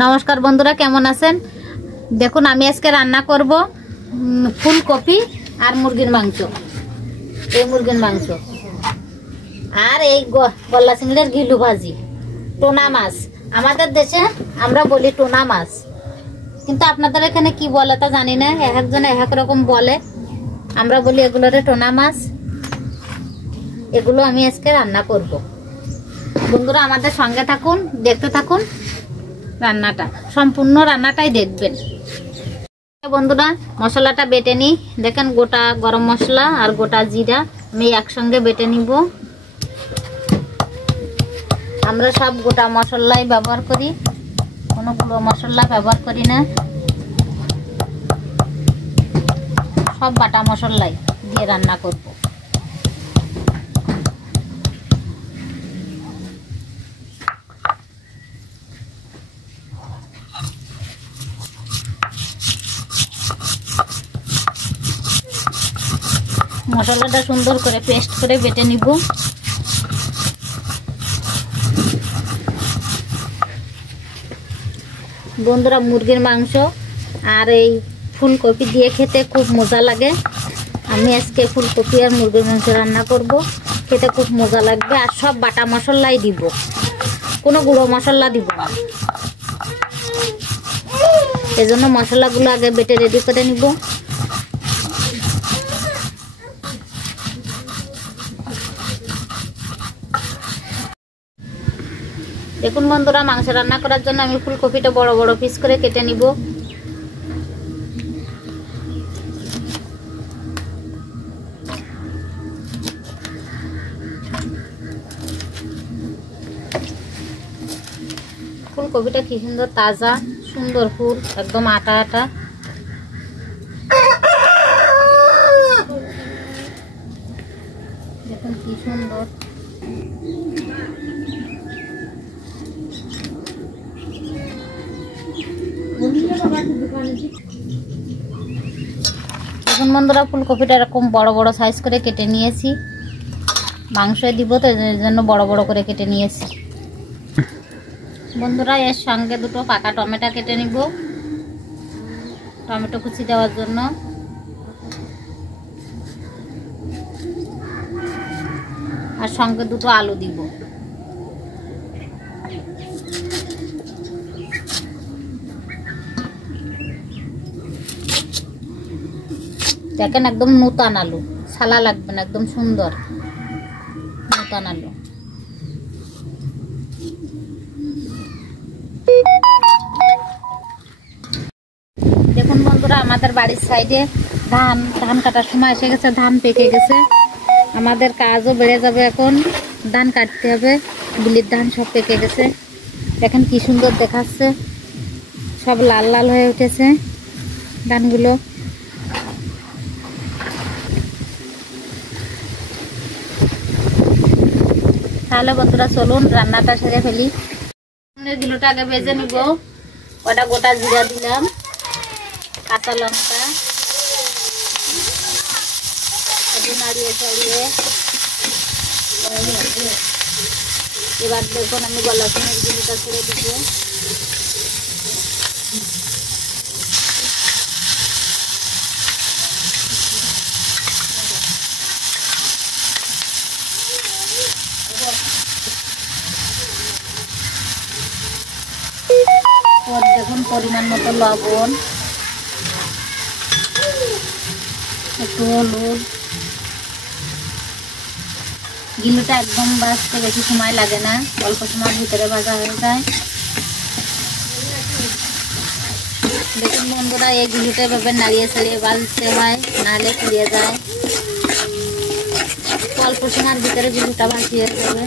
নমস্কার বন্ধুরা, কেমন আছেন? দেখুন আমি আজকে রান্না করব ফুলকপি আর মুরগির মাংস। এই মুরগির মাংস আর এই গলদা চিংড়ির ঘিলু ভাজি, টোনা মাছ। আমাদের দেশে আমরা বলি টোনা মাছ, কিন্তু আপনাদের এখানে কি বলে তা জানি না, এক একজন এক এক রকম বলে। আমরা বলি এগুলোরে টোনা মাছ। এগুলো আমি আজকে রান্না করব। বন্ধুরা আমাদের সঙ্গে থাকুন, দেখতে থাকুন রান্নাটা, সম্পূর্ণ রান্নাটাই দেখবেন। বন্ধুরা মশলাটা বেটে নিই। দেখেন গোটা গরম মশলা আর গোটা জিরা আমি একসঙ্গে বেটে নিব। আমরা সব গোটা মশলাই ব্যবহার করি, কোনো গুঁড়ো মশলা ব্যবহার করি না। সব বাটা মশলাই দিয়ে রান্না করব। মশলাটা সুন্দর করে পেস্ট করে বেটে নিব। বন্ধুরা মুরগির মাংস আর এই ফুলকপি দিয়ে খেতে খুব মজা লাগে। আমি আজকে ফুলকপি আর মুরগির মাংস রান্না করব, খেতে খুব মজা লাগবে। আর সব বাটা মশলাই দিব, কোনো গুঁড়ো মশলা দিব না। এজন্য মশলাগুলো আগে বেটে রেডি করে নিব। দেখুন বন্ধুরা, মাংস রান্না করার জন্য আমি ফুলকপিটা বড় বড় পিস করে কেটে নিব। ফুলকপিটা কি সুন্দর তাজা, সুন্দর ফুল, একদম আটা আটা। দেখুন কি সুন্দর। দেখুন বন্ধুরা ফুলকপিটা এরকম বড় বড় সাইজ করে কেটে নিয়েছি। মাংস দিব তো এই জন্য বড় বড় করে কেটে নিয়েছি। বন্ধুরা এর সঙ্গে দুটো পাকা টমেটো কেটে নিব, টমেটো কুচি দেওয়ার জন্য। আর সঙ্গে দুটো আলু দিব। দেখেন একদম নতুন আলু, ছালা লাগবে না, একদম সুন্দর নতুন আলু। দেখুন বন্ধুরা আমাদের বাড়ির সাইডে ধান কাটার সময় এসে গেছে, ধান পেকে গেছে। আমাদের কাজও বেড়ে যাবে, এখন ধান কাটতে হবে। বিলির ধান সব পেকে গেছে, দেখেন কি সুন্দর দেখাচ্ছে, সব লাল লাল হয়ে উঠেছে ধানগুলো। তাহলে বন্ধুরা চলুন রান্নাটা সেরে ফেলি। গিলোটা আগে ভেজে নিব। কটা গোটা জিরা দিলাম, কাঁচা লঙ্কা নাড়িয়ে চাড়িয়ে। এবার দেখুন আমি গলা চিংড়ির গিলোটা ছেড়ে দিব। দেখুন পরিমাণ মতো লবণ, একটু হলুদ। গিলুটা একদম ভাজতে বেশি সময় লাগে না, অল্প সময়ের ভিতরে ভাজা হয়ে যায়। দেখুন বন্ধুরা এই গিলুটা এভাবে নাড়িয়ে ছাড়িয়ে ভাজতে হয়, নাহলে পুড়িয়ে যায়। অল্প সময়ের ভিতরে গিলুটা ভাজিয়ে যাবে।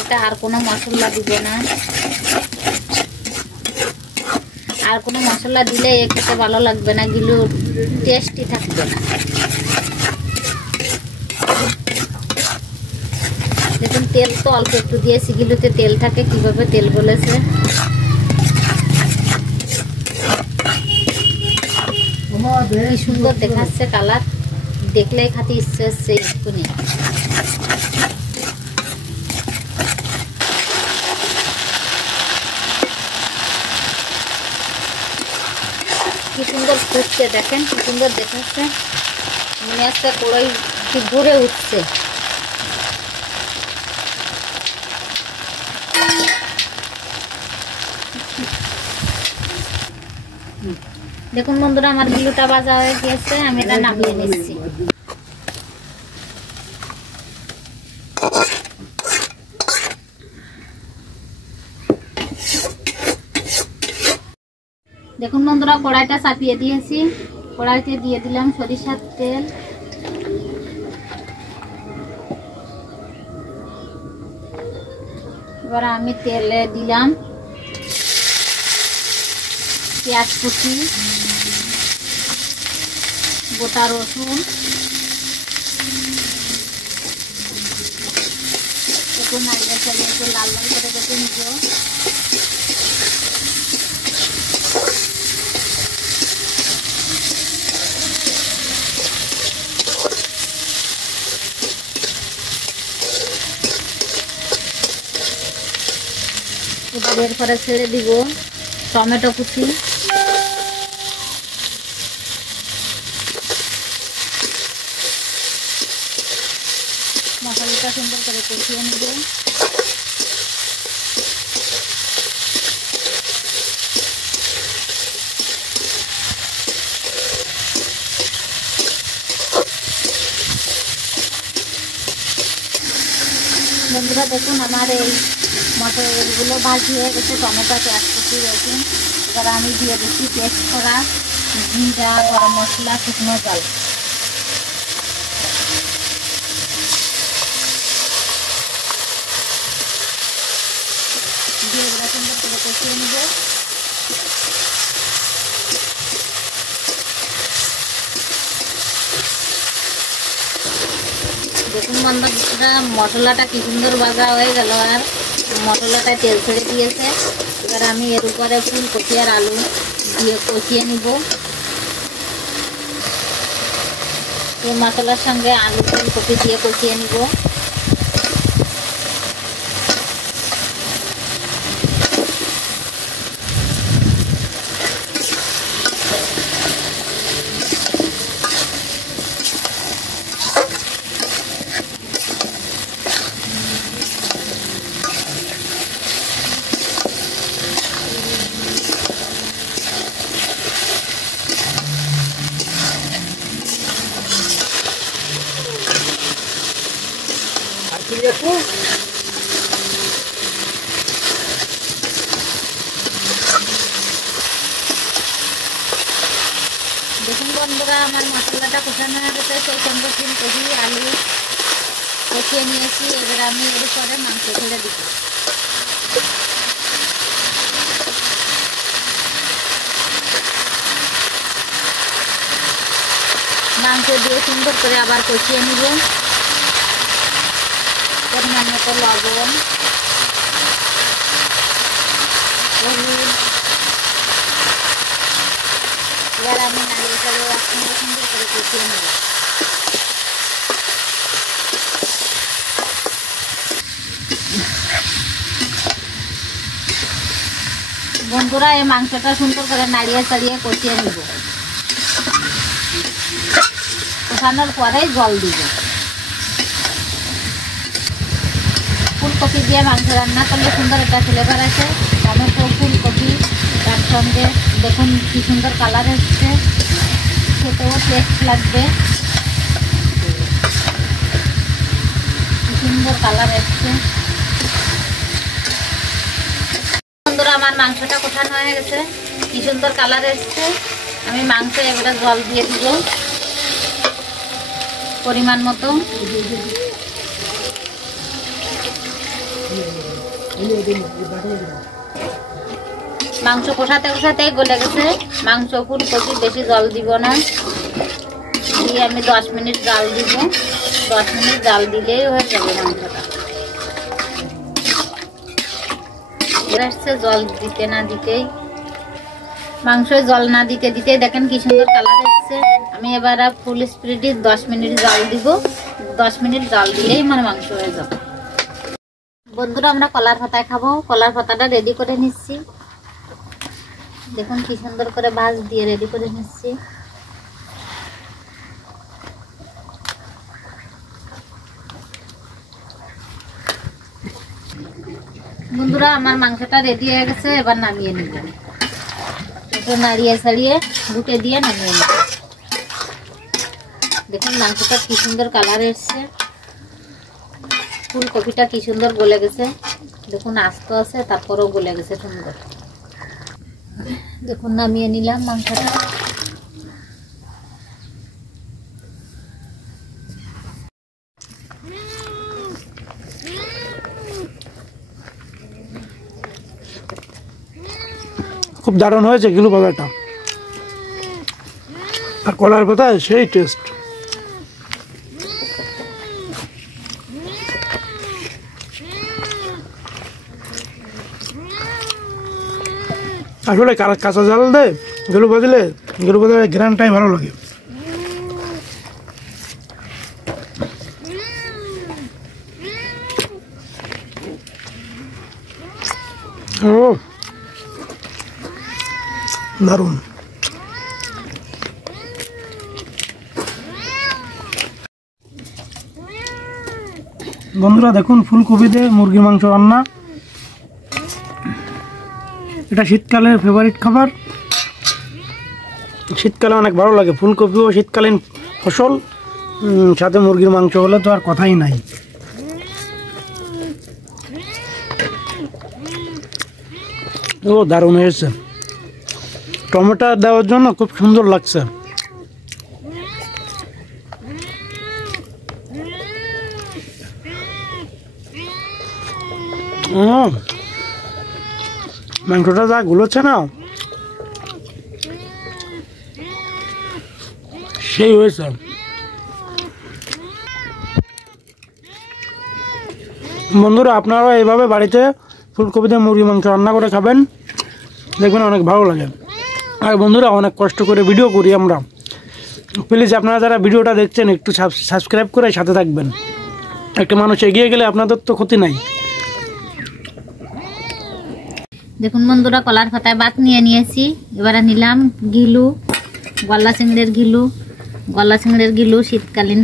এটা আর কোনো মশলা দিব না, আর কোনো মশলা দিলে খেতে ভালো লাগবে না, গিলু টেস্টি থাকবে না। দেখুন তেল তো অল্প একটু দিয়েছি, গিলুতে তেল থাকে, কিভাবে তেল গলেছে। কি সুন্দর দেখাচ্ছে কালার, দেখলেই খাতে ইচ্ছে হচ্ছে এক্ষুনি। কি সুন্দর ফুটছে, দেখেন কি সুন্দর দেখাচ্ছে, মনে হচ্ছে কড়াই কি ভরে উঠছে। দেখুন বন্ধুরা, আমার বিলুটা ভাজা হয়ে গেছে, আমি এটা নামিয়ে নিচ্ছি। দেখুন বন্ধুরা, কড়াইটা চাপিয়ে দিয়েছি, কড়াইতে দিয়ে দিলাম সরিষার তেল, এবার আমি তেলে দিলাম পেঁয়াজ কুচি, গোটা রসুন, একটু নারিকেল চালিয়ে একটু লাল লাল করে কেটে নিব। এবার এরপরে ছেড়ে দিব টমেটো কুচি, মশলাটা সুন্দর করে কষিয়ে নিব। বন্ধুরা দেখুন, আমার এই মশলাগুলো ভাজি হয়ে গেছে, টমেটো পেঁয়াজ কুচি রসুন। এবার আমি দিয়ে দিচ্ছি পেস্ট করা জিরা, গরম মশলা, শুকনো জল। দিয়ে এবার সুন্দর করে কষিয়ে নিব। দেখুন বন্ধুরা, মশলাটা কি সুন্দর ভাজা হয়ে গেল, আর মশলাটায় তেল ছেড়ে দিয়েছে। এবার আমি এর উপরে ফুলকপি আর আলু দিয়ে কষিয়ে নিব। এই মশলার সঙ্গে আলু ফুলকপি দিয়ে কষিয়ে নিব। দেখুন বন্ধুরা, আমার মশলাটা কষানো হয়ে গেছে, সেই সঙ্গে ফুলকপি আলু কষিয়ে নিয়েছি। এবার আমি এর উপরে মাংস ছেড়ে দিব। মাংস দিয়ে সুন্দর করে আবার কষিয়ে নিব। পরিমাণ মতো লবণ, হলুদ, এবার আমি নাড়িয়ে চালিয়ে একসঙ্গে সুন্দর করে কষিয়ে নেব। বন্ধুরা, এই মাংসটা সুন্দর করে নাড়িয়ে চালিয়ে কষিয়ে নিব। কষানোর পরেই জল দিব। ফুলকপি দিয়ে মাংস রান্না করলে সুন্দর একটা ফ্লেভার আছে। টমেটো ফুলকপি তার সঙ্গে দেখুন কি সুন্দর কালার এসছে, খেতেও টেস্ট লাগবে। কি সুন্দর কালার এসছে। বন্ধুরা, আমার মাংসটা কষানো হয়ে গেছে, কি সুন্দর কালার এসছে। আমি মাংস এবারে জল দিয়ে দিব পরিমাণ মতো। মাংস কষাতে কষাতে গলে গেছে মাংস, ফুলকপি বেশি জল দিব না, দিয়ে আমি 10 মিনিট জাল দিব। 10 মিনিট জাল দিলেই হয়ে যাবে মাংসটা। আসছে জল দিতে না দিতেই, মাংস জল না দিতে দিতেই দেখেন কি সুন্দর কালার এসছে। আমি এবার ফুল স্পিডে 10 মিনিট জাল দিব। 10 মিনিট জাল দিলেই আমার মাংস হয়ে যাবে। বন্ধুরা, আমরা কলার পাতায় খাবো। কলার পাতাটা রেডি করে নিচ্ছি। দেখুন কি সুন্দর করে ভাজ দিয়ে রেডি করে নিচ্ছি। বন্ধুরা আমার মাংসটা রেডি হয়ে গেছে, এবার নামিয়ে নিব। একটু নাড়িয়ে ছাড়িয়ে গুটে দিয়ে নামিয়ে নিব। দেখুন মাংসটা কি সুন্দর কালার এসছে, ফুলকপিটা কি সুন্দর গলে গেছে। দেখুন আস্ত আছে তারপরেও গলে গেছে সুন্দর। দেখুন নামিয়ে নিলাম মাংসটা। খুব দারুণ হয়েছে গিলু ভাজাটা, আর কলার পাতা সেই টেস্ট। আসলে কাঁচা জাল দেয় গেলু ভাজলে, গেলু ভাজার ঘ্রাণটাই ভালো লাগে। ও দারুণ। বন্ধুরা দেখুন ফুলকপি দিয়ে মুরগির মাংস রান্না, এটা শীতকালের ফেভারিট খাবার। শীতকালে অনেক ভালো লাগে, ফুলকপিও শীতকালীন ফসল, সাথে মুরগির মাংস হলে তো আর কথাই নাই। ও দারুণ হয়েছে, টমেটো দেওয়ার জন্য খুব সুন্দর লাগছে। মাংসটা যা গুলোচ্ছে না সেই হয়েছে। বন্ধুরা আপনারা এইভাবে বাড়িতে ফুলকপিতে মুরগি মাংস রান্না করে খাবেন, দেখবেন অনেক ভালো লাগে। আর বন্ধুরা অনেক কষ্ট করে ভিডিও করি আমরা, প্লিজ আপনারা যারা ভিডিওটা দেখছেন একটু সাবস্ক্রাইব করে সাথে থাকবেন। একটা মানুষ এগিয়ে গেলে আপনাদের তো ক্ষতি নাই। দেখুন বন্ধুরা কলার পাতায় ভাত নিয়ে নিয়েছি, এবারে নিলাম ঘিলু, গলা চিংড়ির ঘিলু। গলা চিংড়ির ঘিলু শীতকালীন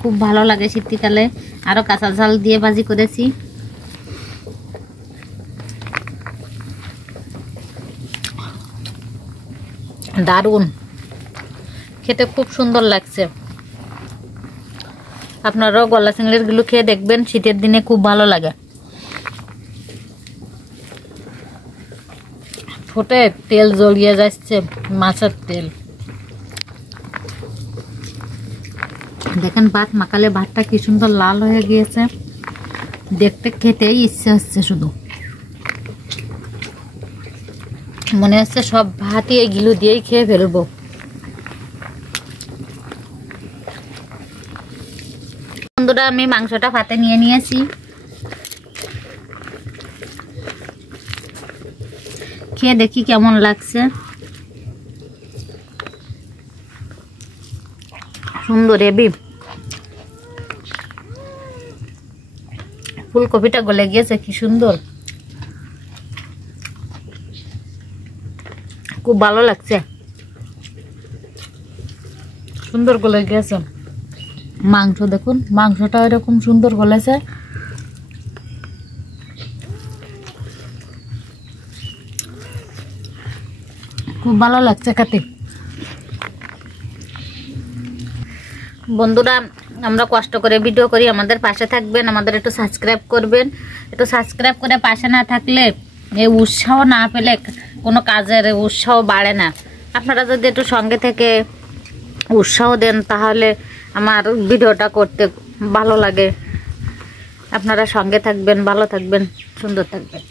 খুব ভালো লাগে, শীতকালে আরও কাঁচা ঝাল দিয়ে ভাজি করেছি। দারুণ খেতে, খুব সুন্দর লাগছে। আপনারাও গলা চিংড়ির ঘিলু খেয়ে দেখবেন, শীতের দিনে খুব ভালো লাগে। ফুটে তেল জড়িয়ে যাচ্ছে, মাছের তেল। দেখেন ভাত মাখালে ভাতটা কি সুন্দর লাল হয়ে গিয়েছে, দেখতে খেতেই ইচ্ছে হচ্ছে শুধু। মনে হচ্ছে সব ভাতই এই ঘিলু দিয়েই খেয়ে ফেলবো। বন্ধুরা আমি মাংসটা ভাতে নিয়ে নিয়েছি, খেয়ে দেখি কেমন লাগছে। সুন্দর হেবি, ফুলকপিটা গলে গিয়েছে কি সুন্দর, খুব ভালো লাগছে, সুন্দর গলে গিয়েছে। মাংস দেখুন, মাংসটা এরকম সুন্দর গলেছে। খুব ভালো লাগছে খেতে। বন্ধুরা আমরা কষ্ট করে ভিডিও করি, আমাদের পাশে থাকবেন, আমাদের একটু সাবস্ক্রাইব করবেন। একটু সাবস্ক্রাইব করে পাশে না থাকলে এই উৎসাহ না পেলে কোনো কাজের উৎসাহ বাড়ে না। আপনারা যদি একটু সঙ্গে থেকে উৎসাহ দেন তাহলে আমার ভিডিওটা করতে ভালো লাগে। আপনারা সঙ্গে থাকবেন, ভালো থাকবেন, সুন্দর থাকবেন।